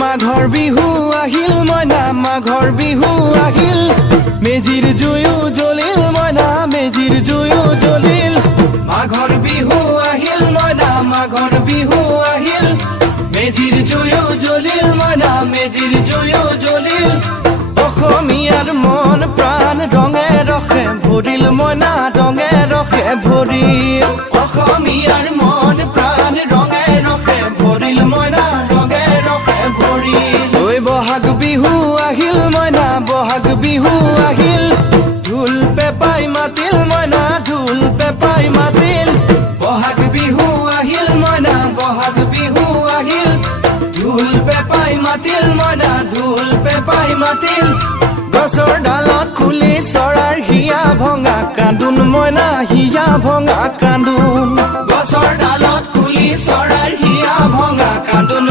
মাঘৰ বিহু আহিল মইনা মাঘৰ বিহু আহিল মেজিৰ জুয়ো জ্বলিল মইনা মেজিৰ জুয়ো জ্বলিল মাঘৰ বিহু আহিল মইনা মাঘৰ বিহু আহিল মেজিৰ জুয়ো জ্বলিল মইনা মেজিৰ জুয়ো জ্বলিল অসমীয়াৰ মন প্ৰাণ ৰঙে ৰখে ভৰিল মইনা ৰঙে ৰখে ভৰিল অসমীয়াৰ মন প্ৰাণ ৰঙে ৰখে ভৰিল মইনা ৰঙে ৰখে ভৰিল ঐ বহাগ বিহু আহিল মইনা বহাগ বিহু আহিল ঢোল পেপাই মাতিল মইনা ঢোল পেপাই মাতিল বহাগ বিহু আহিল মইনা বহাগ বিহু আহিল ঢোল পেপাই মাতিল মইনা ঢোল পেপাই মাতিল গছৰ ডালত খুলি চৰাৰ হিয়া ভঙা কান্দোন মইনা হিয়া ভঙা কান্দোন গছৰ ডালত খুলি চৰাৰ হিয়া ভঙা কান্দোন